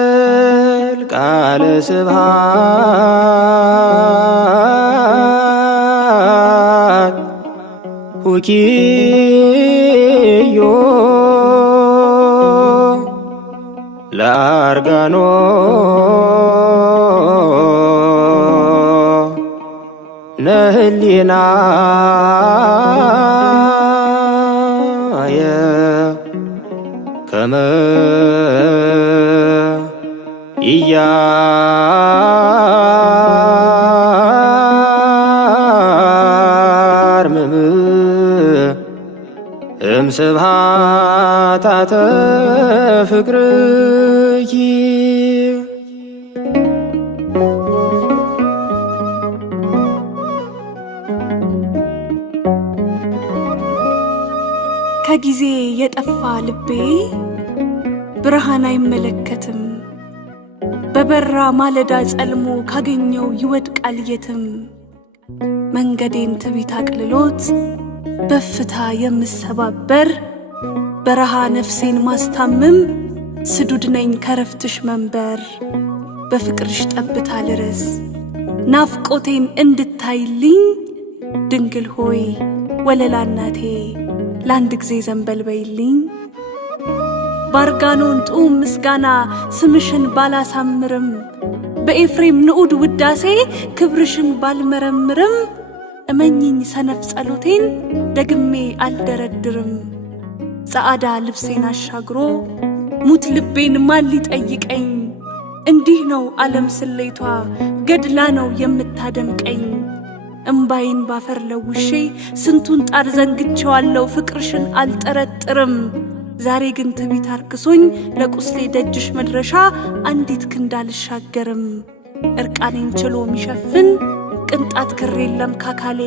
ይትናነቀል ቃለ ስብሐት ሁኪዮ ለአርጋኖ ነህሊናየ ከመ ኢያርምም እምስብሐታተ ፍቅርኪ። ከጊዜ የጠፋ ልቤ ብርሃን አይመለከትም። በበራ ማለዳ ጸልሞ ካገኘው ይወድቃል የትም። መንገዴን ትቢት አቅልሎት በፍታ የምሰባበር በረሃ ነፍሴን ማስታምም ስዱድ ነኝ ከረፍትሽ መንበር። በፍቅርሽ ጠብታ ልረስ ናፍቆቴን እንድታይልኝ ድንግል ሆይ ወለላ እናቴ ለአንድ ጊዜ ዘንበል በይልኝ። ባርጋኖን ጡም ምስጋና ስምሽን ባላሳምርም በኤፍሬም ንዑድ ውዳሴ ክብርሽን ባልመረምርም እመኝኝ ሰነፍ ጸሎቴን ደግሜ አልደረድርም። ጸዓዳ ልብሴን አሻግሮ ሙት ልቤን ማን ሊጠይቀኝ? እንዲህ ነው ዓለም ስሌቷ ገድላ ነው የምታደምቀኝ። እምባዬን ባፈር ለውሼ ስንቱን ጣር ዘንግቼዋለሁ ፍቅርሽን አልጠረጥርም። ዛሬ ግን ትቢት አርክሶኝ ለቁስሌ ደጅሽ መድረሻ አንዲት ክንድ አልሻገርም። እርቃኔን ችሎ ሚሸፍን ቅንጣት ክር የለም ካካሌ።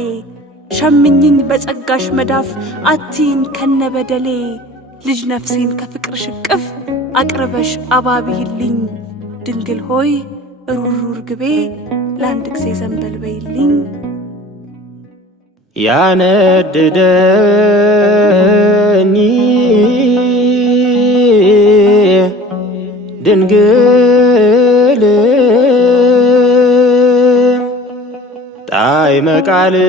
ሸምኝኝ በጸጋሽ መዳፍ አትይኝ ከነበደሌ። ልጅ ነፍሴን ከፍቅርሽ እቅፍ አቅርበሽ አባብይልኝ። ድንግል ሆይ ሩሩር ግቤ ለአንድ ጊዜ ዘንበል በይልኝ። ያነድደኒ ድንግል ጣዕመ ቃልኪ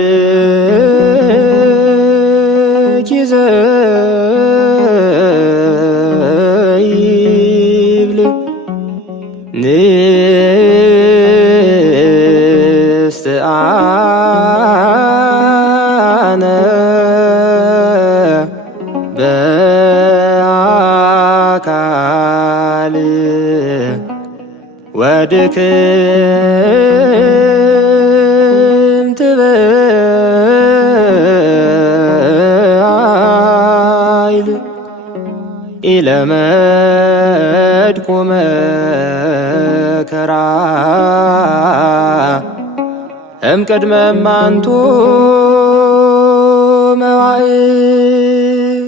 ዘይብል ንስትአነ በአካል ወድክምት በኃይል ኢለመድኩ መከራ እምቅድመ እማንቱ መዋዕል።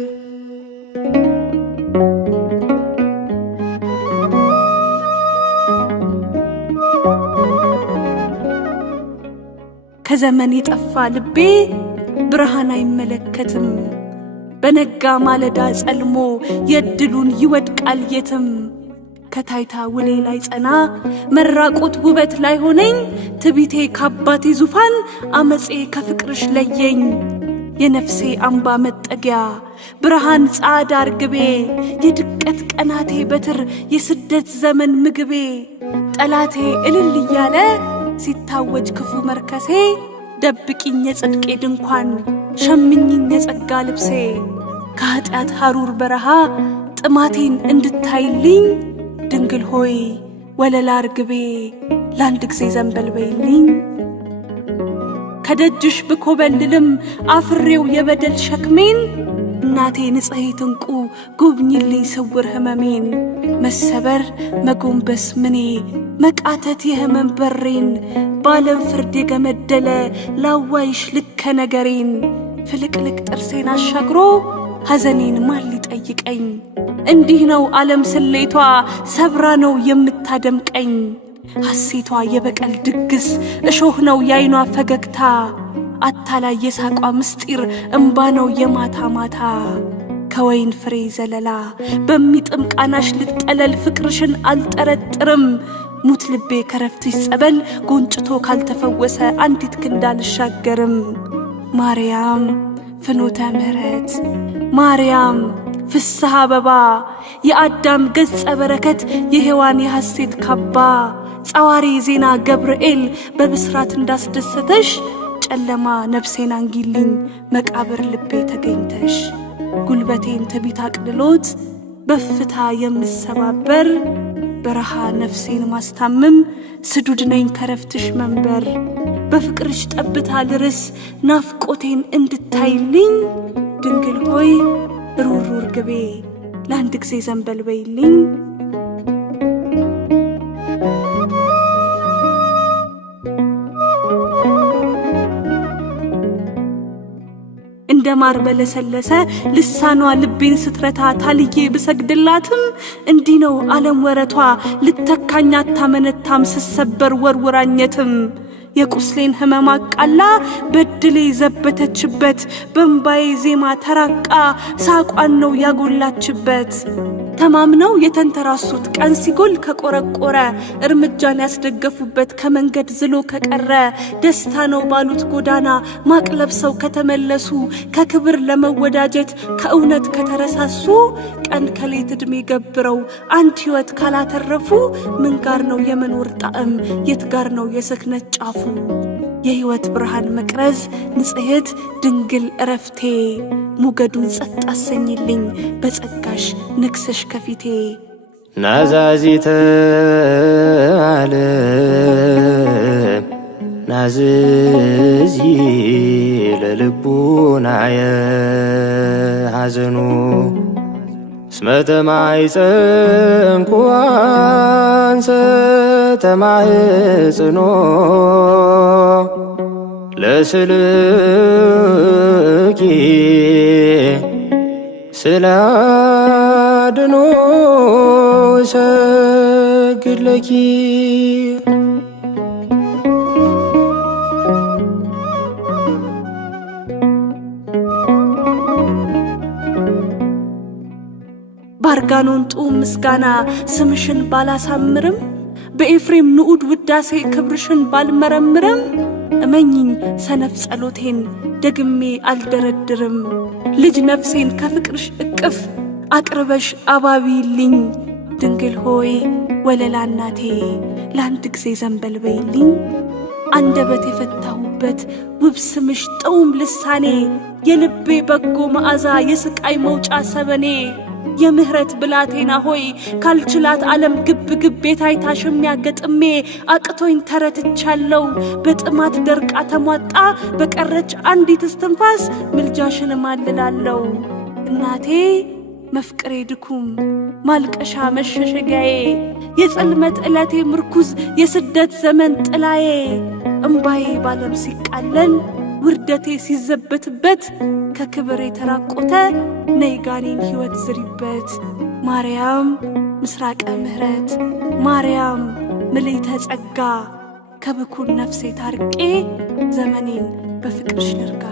ከዘመን የጠፋ ልቤ ብርሃን አይመለከትም። በነጋ ማለዳ ጸልሞ የድሉን ይወድቃል የትም። ከታይታ ውሌ ላይ ጸና መራቆት ውበት ላይ ሆነኝ። ትቢቴ ካባቴ ዙፋን አመፄ ከፍቅርሽ ለየኝ። የነፍሴ አምባ መጠጊያ ብርሃን ጻዕዳ ርግቤ የድቀት ቀናቴ በትር የስደት ዘመን ምግቤ። ጠላቴ እልል እያለ ሲታወጅ ክፉ መርከሴ ደብቂኝ የጽድቄ ድንኳን ሸምኝኝ የጸጋ ልብሴ። ከኃጢአት ሐሩር በረሃ ጥማቴን እንድታይልኝ ድንግል ሆይ ወለላ ርግቤ ለአንድ ጊዜ ዘንበል በይልኝ። ከደጅሽ ብኮበልልም አፍሬው የበደል ሸክሜን እናቴ ንጽሕት ዕንቁ ጎብኝልኝ ስውር ሕመሜን። መሰበር መጎንበስ ምኔ መቃተት የሕመም በሬን በዓለም ፍርድ የገመደለ ላዋይሽ ልከ ነገሬን። ፍልቅልቅ ጥርሴን አሻግሮ ሐዘኔን ማን ሊጠይቀኝ? እንዲህ ነው ዓለም ስሌቷ ሰብራ ነው የምታደምቀኝ። ሐሴቷ የበቀል ድግስ እሾህ ነው የዓይኗ ፈገግታ። አታላይ የሳቋ ምስጢር እምባ ነው የማታ ማታ። ከወይን ፍሬ ዘለላ በሚጥም ቃናሽ ልጠለል ፍቅርሽን አልጠረጥርም ሙት ልቤ ከረፍትሽ ጸበል ጎንጭቶ ካልተፈወሰ አንዲት ክንድ አልሻገርም ማርያም ፍኖተ ምህረት ማርያም ፍስሐ አበባ የአዳም ገጸ በረከት የሔዋን የሐሴት ካባ ጸዋሪ ዜና ገብርኤል በብስራት እንዳስደሰተሽ ጨለማ ነፍሴን አንጊልኝ መቃብር ልቤ ተገኝተሽ ጉልበቴን ትቢት አቅልሎት በፍታ የምሰባበር በረሃ ነፍሴን ማስታምም ስዱድ ነኝ ከረፍትሽ መንበር በፍቅርሽ ጠብታ ልርስ ናፍቆቴን እንድታይልኝ ድንግል ሆይ ሩሩር ግቤ ለአንድ ጊዜ ዘንበል በይልኝ እንደማር በለሰለሰ ልሳኗ ልቤን ስትረታ ታልዬ ብሰግድላትም እንዲህ ነው ዓለም ወረቷ ልተካኝ አታመነታም ስሰበር ወርውራኘትም የቁስሌን ህመም አቃላ በድሌ ዘበተችበት በእምባዬ ዜማ ተራቃ ሳቋን ነው ያጎላችበት ተማምነው የተንተራሱት ቀን ሲጎል ከቆረቆረ እርምጃን ያስደገፉበት ከመንገድ ዝሎ ከቀረ ደስታ ነው ባሉት ጎዳና ማቅ ለብሰው ከተመለሱ ከክብር ለመወዳጀት ከእውነት ከተረሳሱ ቀን ከሌት ዕድሜ ገብረው አንድ ሕይወት ካላተረፉ ምን ጋር ነው የመኖር ጣዕም የት ጋር ነው የስክነት ጫፉ የሕይወት ብርሃን መቅረዝ ንጽሕት ድንግል እረፍቴ ሞገዱን ጸጥ አሰኝልኝ በጸጋሽ ንግሰሽ ከፊቴ ናዛዚተ ዓለም ናዝዚ ለልቡናየ ሐዘኑ እስመ ተማኅፀንኩ አንሰ ተማኅፅኖ ለስልኪ ስላድኖ ሰግድ ለኪ ባርጋኖን ጡም ምስጋና ስምሽን ባላሳምርም በኤፍሬም ንዑድ ውዳሴ ክብርሽን ባልመረምርም እመኝኝ ሰነፍ ጸሎቴን ደግሜ አልደረድርም ልጅ ነፍሴን ከፍቅርሽ እቅፍ አቅርበሽ አባቢልኝ ድንግል ሆይ ወለላ እናቴ ለአንድ ጊዜ ዘንበል በይልኝ አንደበት የፈታሁበት ውብ ስምሽ ጥዑም ልሳኔ የልቤ በጎ መዓዛ የስቃይ መውጫ ሰበኔ የምህረት ብላቴና ሆይ ካልችላት ዓለም ግብ ግብ ቤታይታሽም ያገጥሜ አቅቶኝ ተረትቻለው በጥማት ደርቃ ተሟጣ በቀረች አንዲት እስትንፋስ ምልጃሽን ማልላለው እናቴ መፍቅሬ ድኩም ማልቀሻ መሸሸጊያዬ የጽልመት ዕለቴ ምርኩዝ የስደት ዘመን ጥላዬ እምባዬ ባለም ሲቃለል ውርደቴ ሲዘበትበት ከክብር የተራቆተ ነይጋኔን ሕይወት ዝሪበት ማርያም ምስራቀ ምህረት ማርያም ምልዕተ ጸጋ ከብኩር ነፍሴ ታርቄ ዘመኔን በፍቅርሽ ልርጋ